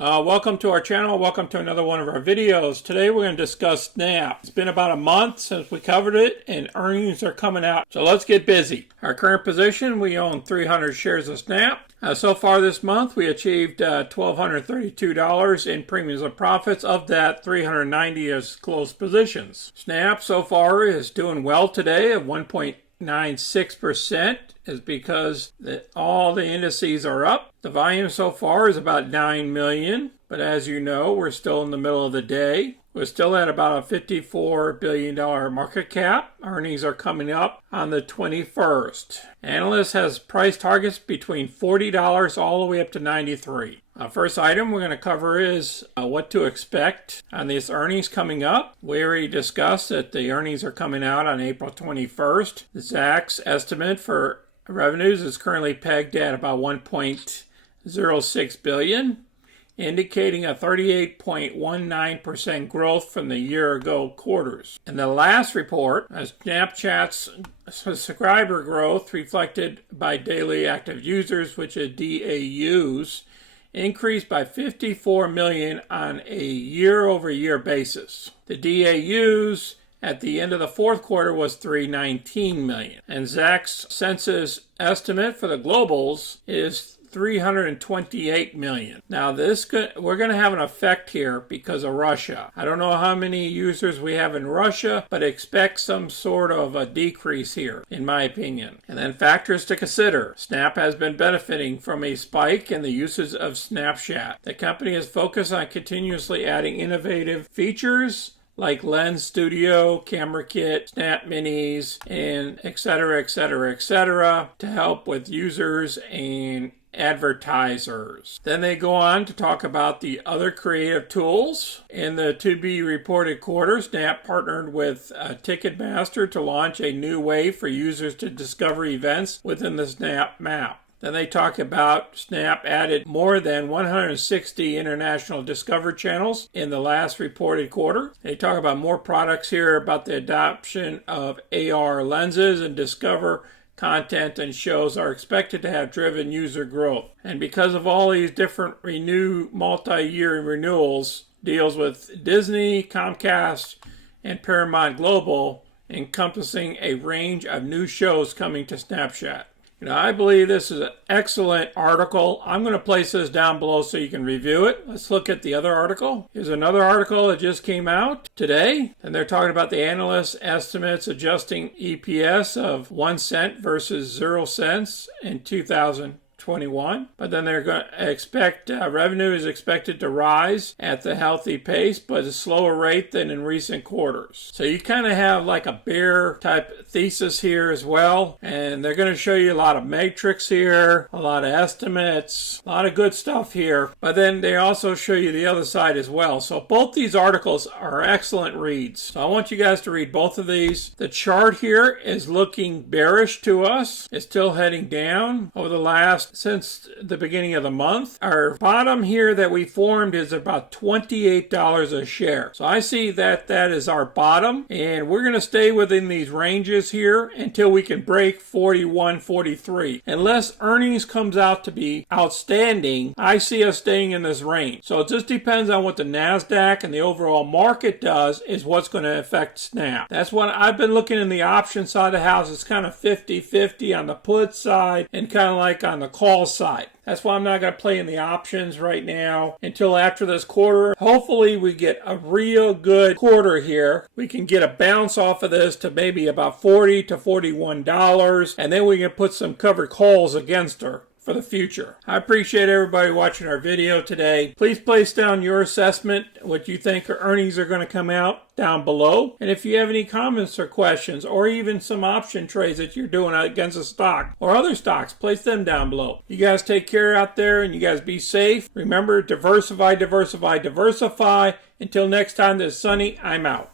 Welcome to our channel. Welcome to another one of our videos. Today we're going to discuss Snap. It's been about a month since we covered it and earnings are coming out. So let's get busy. Our current position, we own 300 shares of Snap. So far this month we achieved $1,232 in premiums and profits. Of that, 390 is closed positions. Snap so far is doing well today at 1.96%. is because all the indices are up. The volume so far is about 9 million, but as you know, we're still in the middle of the day. We're still at about a $54 billion market cap. Earnings are coming up on the 21st. Analyst has price targets between $40 all the way up to $93. First item we're going to cover is what to expect on these earnings coming up. We already discussed that the earnings are coming out on April 21st. Zacks estimate for revenues is currently pegged at about 1.06 billion, indicating a 38.19% growth from the year ago quarters. In the last report, Snapchat's subscriber growth reflected by daily active users, which is DAUs, increased by 54 million on a year-over-year basis. The DAUs at the end of the fourth quarter was 319 million. And Zacks census estimate for the globals is 328 million. Now we're going to have an effect here because of Russia. I don't know how many users we have in Russia, but expect some sort of a decrease here, in my opinion. And then factors to consider. Snap has been benefiting from a spike in the usage of Snapchat. The company is focused on continuously adding innovative features like Lens Studio, Camera Kit, Snap Minis, and etc., to help with users and advertisers. Then they go on to talk about the other creative tools. In the to-be-reported quarter, Snap partnered with Ticketmaster to launch a new way for users to discover events within the Snap Map. Then they talk about Snap added more than 160 international Discover channels in the last reported quarter. They talk about more products here about the adoption of AR lenses, and Discover content and shows are expected to have driven user growth. And because of all these different multi-year renewals, deals with Disney, Comcast, and Paramount Global, encompassing a range of new shows coming to Snapchat. I believe this is an excellent article. I'm going to place this down below so you can review it. Let's look at the other article. Here's another article that just came out today, and they're talking about the analyst estimates adjusting EPS of 1 cent versus 0 cents in 2021. But then they're going to expect revenue is expected to rise at the healthy pace, but a slower rate than in recent quarters. So you kind of have like a bear type thesis here as well, and they're going to show you a lot of matrix here, a lot of estimates, a lot of good stuff here, but then they also show you the other side as well. So both these articles are excellent reads. So I want you guys to read both of these. The chart here is looking bearish to us. It's still heading down over the since the beginning of the month. Our bottom here that we formed is about $28 a share. So I see that is our bottom, and we're going to stay within these ranges here until we can break 41, 43. Unless earnings comes out to be outstanding, I see us staying in this range. So it just depends on what the NASDAQ and the overall market does is what's going to affect Snap. That's what I've been looking in the option side of the house. It's kind of 50-50 on the put side and kind of like on the call side. That's why I'm not going to play in the options right now until after this quarter. Hopefully we get a real good quarter here. We can get a bounce off of this to maybe about $40 to $41, and then we can put some covered calls against her for the future. I appreciate everybody watching our video today. Please place down your assessment, what you think our earnings are going to come out down below. And if you have any comments or questions, or even some option trades that you're doing against a stock or other stocks, place them down below. You guys take care out there, and you guys be safe. Remember, diversify, diversify, diversify. Until next time, this is Sunny. I'm out.